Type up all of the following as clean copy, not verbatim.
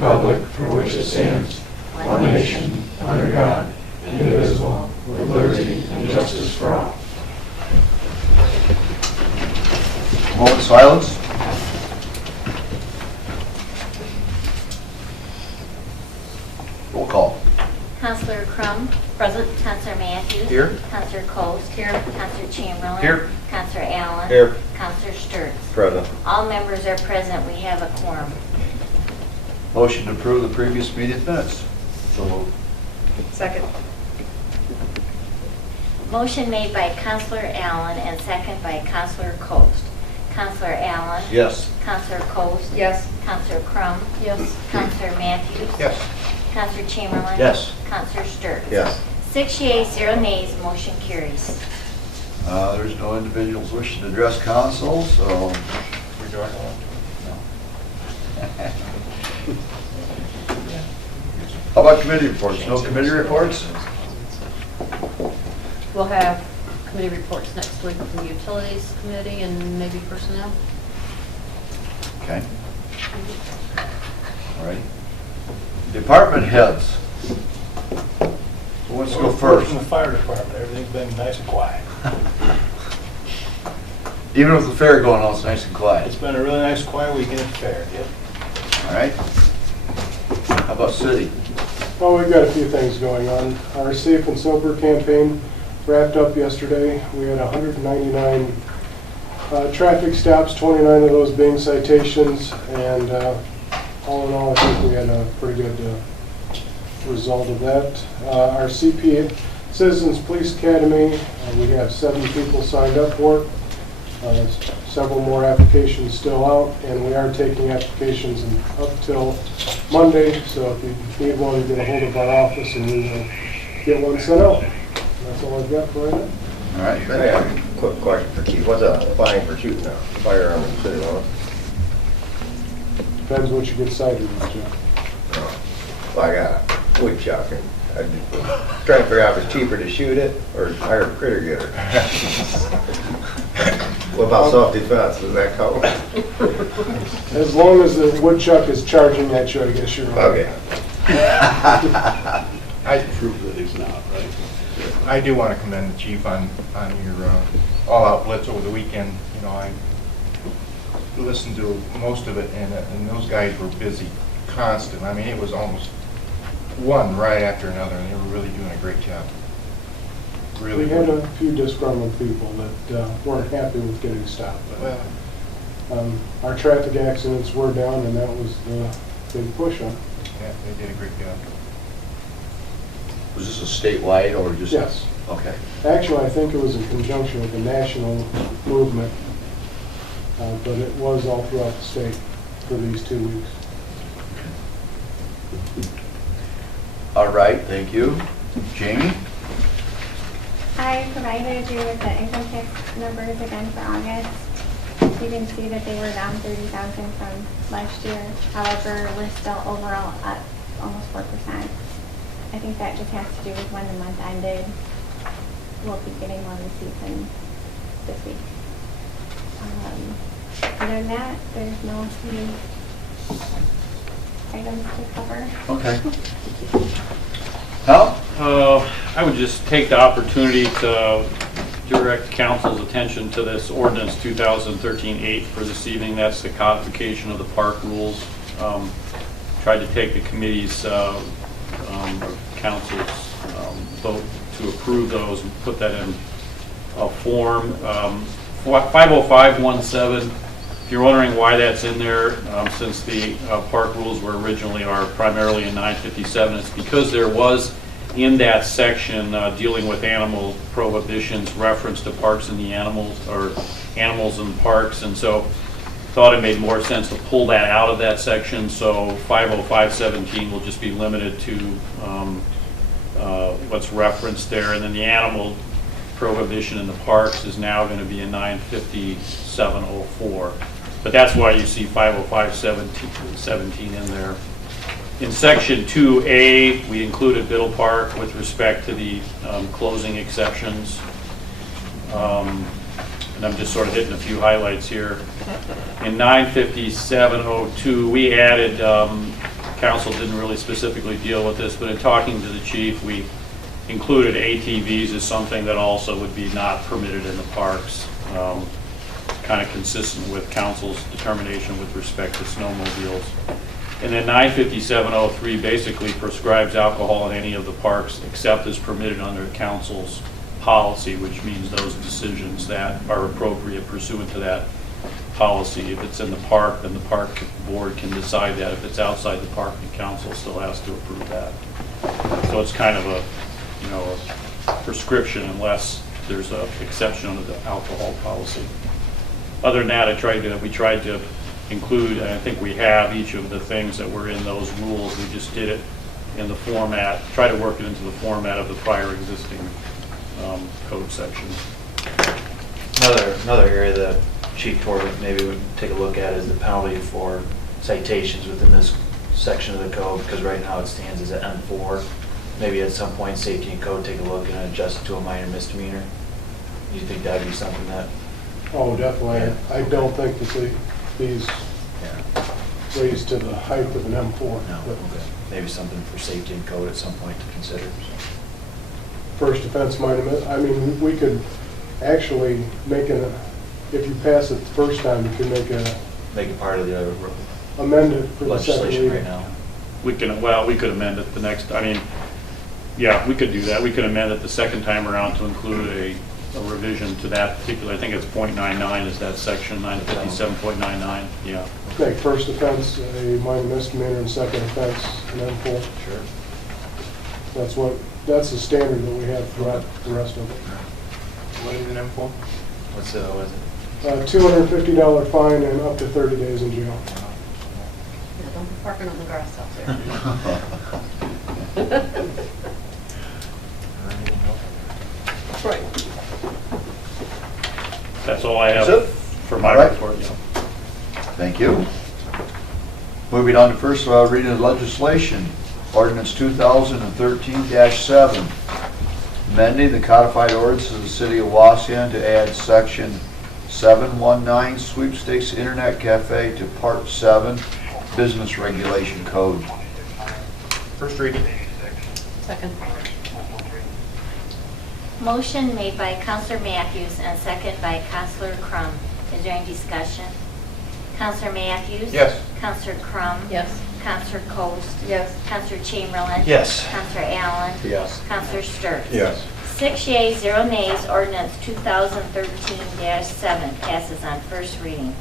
republic for which it stands, one nation, under God, indivisible, with liberty and justice for all. Moment of silence. Roll call. Councilor Crum. Present. Councilor Matthews. Here. Councilor Coast. Here. Councilor Chamberlain. Here. Councilor Allen. Here. Councilor Sturts. Present. All members are present. We have a quorum. Motion to approve the previous meeting minutes. So moved. Second. Motion made by Councilor Allen and second by Councilor Coast. Councilor Allen. Yes. Councilor Coast. Yes. Councilor Crum. Yes. Councilor Matthews. Yes. Councilor Chamberlain. Yes. Councilor Sturts. Yes. 6 yeas, 0 nays. Motion carries. There's no individuals wishing to address council, so. How about committee reports? No committee reports? We'll have committee reports next week from the Utilities Committee and maybe Personnel. Okay. All right. Department heads. Who wants to go first? From the fire department, everything's been nice and quiet. Even with the fair going on, it's nice and quiet. It's been a really nice, quiet weekend at the fair, yep. All right. How about city? Well, we've got a few things going on. Our Safe and Sober campaign wrapped up yesterday. We had 199 traffic stops, 29 of those being citations, and all in all, I think we had a pretty good result of that. Our CP Citizens Police Academy, we have 7 people signed up for it. Several more applications still out, and we are taking applications up till Monday, so if you need one, you get a hold of our office and we will get one sent out. That's all I've got for right now. All right. I got a quick question for Chief. What's a fine for shooting a firearm in the city limits? Depends what you get cited with, Jeff. Well, I got a wood chuck and I'm trying to figure out if it's cheaper to shoot it or hire a critter getter. What about self-defense? Does that count? As long as the woodchuck is charging at you, I guess you're right. Okay. I prove that he's not, right? I do want to commend the chief on your all-out blitz over the weekend. You know, I listened to most of it, and those guys were busy, constant. I mean, it was almost one right after another, and they were really doing a great job. Really. We had a few disgruntled people that weren't happy with getting stopped. But, our traffic accidents were down, and that was the big push on. Yeah, they did a great job. Was this a statewide or just? Yes. Okay. Actually, I think it was in conjunction with the national movement, but it was all throughout the state for these 2 weeks. All right, thank you. Jamie? I provided you with the income tax numbers again for August. You can see that they were down 30,000 from last year. However, we're still overall up almost 4%. I think that just has to do with when the month ended. We'll be getting more receipts in this week. Other than that, there's no new items to cover. Okay. Hal? I would just take the opportunity to direct council's attention to this ordinance 2013-8 for this evening. That's the codification of the park rules. Tried to take the committee's council's vote to approve those and put that in a form. 50517. If you're wondering why that's in there, since the park rules were originally primarily in 957, it's because there was in that section dealing with animal prohibitions reference to parks and the animals, or animals in parks, and so thought it made more sense to pull that out of that section. So 50517 will just be limited to what's referenced there, and then the animal prohibition in the parks is now going to be in 95704. But that's why you see 50517 in there. In section 2A, we included Biddle Park with respect to the closing exceptions. And I'm just sort of hitting a few highlights here. In 95702, we added council didn't really specifically deal with this, but in talking to the chief, we included ATVs as something that also would be not permitted in the parks, kind of consistent with council's determination with respect to snowmobiles. And then 95703 basically prescribes alcohol in any of the parks except as permitted under council's policy, which means those decisions that are appropriate pursuant to that policy. If it's in the park, then the park board can decide that. If it's outside the park, the council still has to approve that. So it's kind of a, you know, a prescription unless there's an exception under the alcohol policy. Other than that, we tried to include, and I think we have each of the things that were in those rules. We just did it in the format, try to work it into the format of the prior existing code section. Another area that Chief Torben maybe would take a look at is the penalty for citations within this section of the code, because right now it stands as an M4. Maybe at some point, safety and code take a look and adjust it to a minor misdemeanor. Do you think that would be something that? Oh, definitely. Yeah. I don't think that these raise to the height of an M4. No, but okay. Maybe something for safety and code at some point to consider. first offense minor, I mean, we could actually make if you pass it the first time, you can Make it part of the amend it for the second legislation right reading. now. We could amend it the next, I mean, yeah, we could do that. We could amend it the second time around to include a revision to that particular, I think it's .99 is that section, 957.99, yeah. Make first offense a minor misdemeanor and second offense an M4. Sure. That's the standard that we have throughout the rest of it. What is an M4? What's it? $250 fine and up to 30 days in jail. Yeah, don't be parking on the grass out there. Right. That's all I have That's it? for my All right. report, yeah. Thank you. Moving on to first reading of legislation, ordinance 2013-7, amending the codified ordinances of the city of Wauseon to add section 719 sweepstakes internet cafe to part 7 business regulation code. First reading. Second. Motion made by Counselor Matthews and second by Counselor Crum. Is there any discussion? Counselor Matthews? Yes. Counselor Crum? Yes. Counselor Coast? Yes. Counselor Chamberlain? Yes. Counselor Allen? Yes. Counselor Sturts? Yes. 6 yeas, 0 nays, ordinance 2013-7 passes on first reading.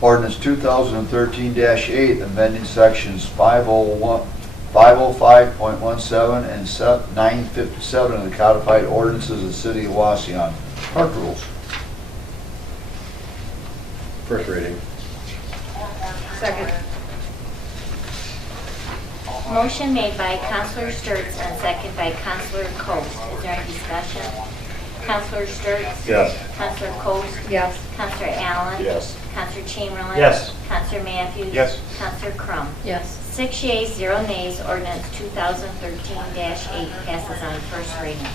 Ordinance 2013-8, amending sections 505.17 and 957 of the codified ordinances of the city of Wauseon. Park rules. First reading. Second. Motion made by Counselor Sturts and second by Counselor Coast. Is there any discussion? Counselor Sturts? Yes. Counselor Coast? Yes. Counselor Allen? Yes. Counselor Chamberlain? Yes. Counselor Matthews? Yes. Counselor Crum? Yes. 6 yeas, 0 nays, ordinance 2013-8 passes on first reading.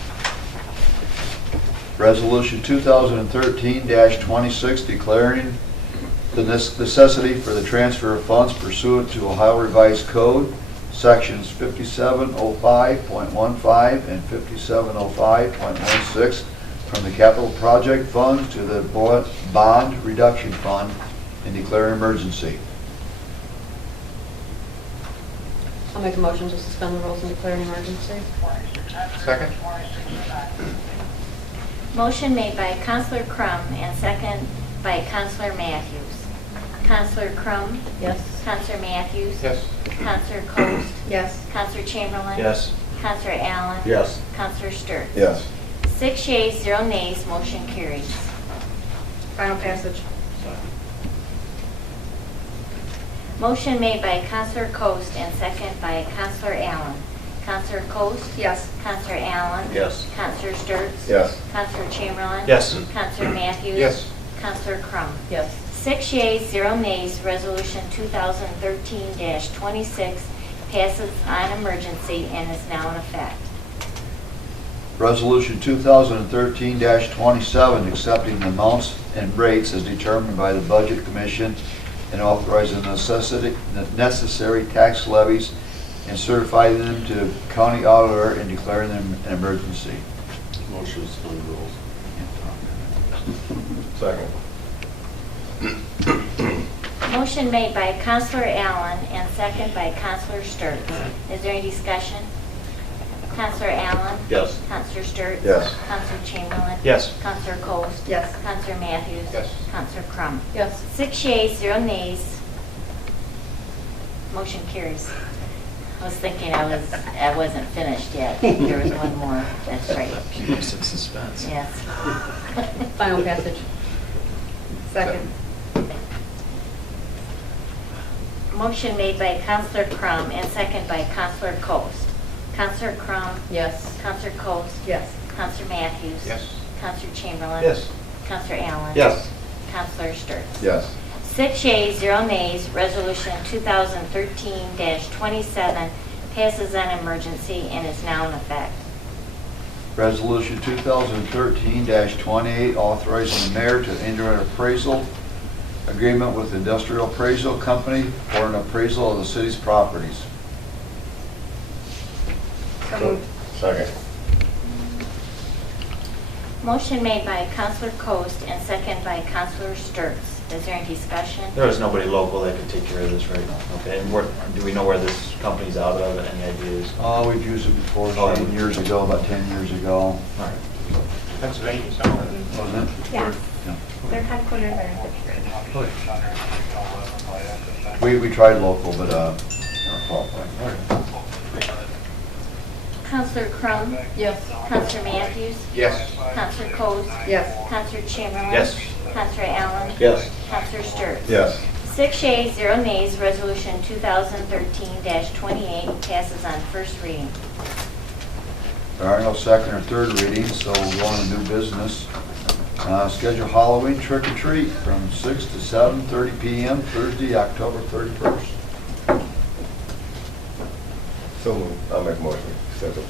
Resolution 2013-26, declaring the necessity for the transfer of funds pursuant to Ohio Revised Code, sections 5705.15 and 5705.16, from the capital project fund to the bond reduction fund, and declare an emergency. I'll make a motion to suspend the rules and declare an emergency. Second. Motion made by Counselor Crum and second by Counselor Matthews. Counselor Crum? Yes. Counselor Matthews? Yes. Counselor Coast? Yes. Counselor Chamberlain? Yes. Counselor Allen? Yes. Counselor Sturts? Yes. 6 yeas, 0 nays, motion carries. Final passage. Motion made by Counselor Coast and second by Counselor Allen. Counselor Coast? Yes. Counselor Allen? Yes. Counselor Sturts? Yes. Counselor Chamberlain? Yes. Counselor Matthews? Yes. Counselor Crum? Yes. 6 yeas, 0 nays, resolution 2013-26 passes on emergency and is now in effect. Resolution 2013-27, accepting the amounts and rates as determined by the Budget Commission and authorizing the necessary tax levies and certifying them to county auditor and declaring them an emergency. Motion to suspend rules. Second. Motion made by Counselor Allen and second by Counselor Sturts. Is there any discussion? Counselor Allen? Yes. Counselor Sturts? Yes. Counselor Chamberlain? Yes. Counselor Coast? Yes. Counselor Matthews? Yes. Counselor Crum? Yes. 6 yeas, 0 nays. Motion carries. I was thinking I wasn't finished yet. There was one more. That's right. Keep us in suspense. Yes. Final passage. Second. Motion made by Counselor Crum and second by Counselor Coast. Counselor Crum? Yes. Counselor Coast? Yes. Counselor Matthews? Yes. Counselor Chamberlain? Yes. Counselor Allen? Yes. Counselor Sturts? Yes. 6 yeas, 0 nays, resolution 2013-27 passes on emergency and is now in effect. Resolution 2013-28, authorizing the mayor to enter an appraisal agreement with Industrial Appraisal Company for an appraisal of the city's properties. So moved. Second. Motion made by Counselor Coast and second by Counselor Sturts. Is there any discussion? There is nobody local that could take care of this right now. Okay, and do we know where this company's out of? Any ideas? Oh, we've used it before, Oh, 10 years ago, about 10 years ago. All right. Pennsylvania somewhere. Wasn't it? Yeah. Yeah. Their headquarters are in Pittsburgh. We tried local, but, Counselor Crum? Yes. Counselor Matthews? Yes. Counselor Coast? Yes. Counselor Chamberlain? Yes. Counselor Allen? Yes. Counselor Sturts? Yes. 6 yeas, 0 nays, resolution 2013-28 passes on first reading. there are no second or third readings, so we'll go on to new business. Schedule Halloween trick or treat from 6 to 7:30 p.m. Thursday, October 31st. So moved. I'll make a motion. Second.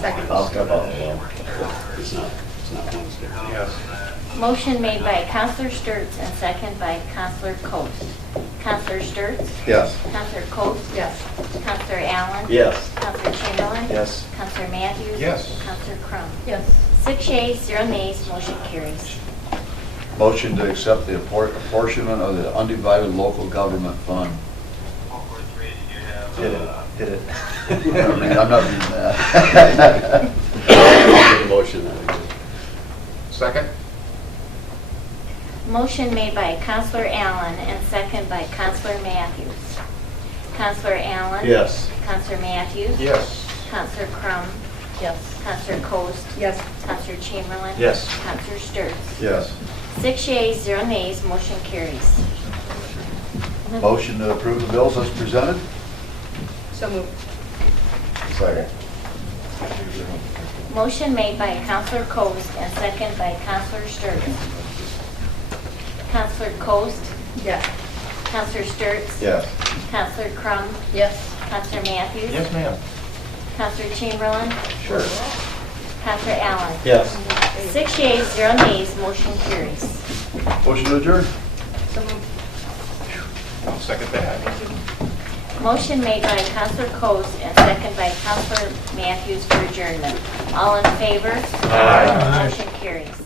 Second. I'll step out. It's not Wednesday. Yes. Motion made by Counselor Sturts and second by Counselor Coast. Counselor Sturts? Yes. Counselor Coast? Yes. Counselor Allen? Yes. Counselor Chamberlain? Yes. Counselor Matthews? Yes. Counselor Crum? Yes. 6 yeas, 0 nays, motion carries. Motion to accept the apportionment of the undivided local government fund. Did it. I'm not reading that. I'll make a motion then. Second? Motion made by Counselor Allen and second by Counselor Matthews. Counselor Allen? Yes. Counselor Matthews? Yes. Counselor Crum? Yes. Counselor Coast? Yes. Counselor Chamberlain? Yes. Counselor Sturts? Yes. 6 yeas, 0 nays, motion carries. Motion to approve the bills as presented. So moved. Second. Motion made by Counselor Coast and second by Counselor Sturts. Counselor Coast? Yes. Counselor Sturts? Yes. Counselor Crum? Yes. Counselor Matthews? Yes, ma'am. Counselor Chamberlain? Sure. Counselor Allen? Yes. 6 yeas, 0 nays, motion carries. Motion to adjourn. So moved. I'll second that. Motion made by Counselor Coast and second by Counselor Matthews for adjournment. All in favor? Aye. Motion carries.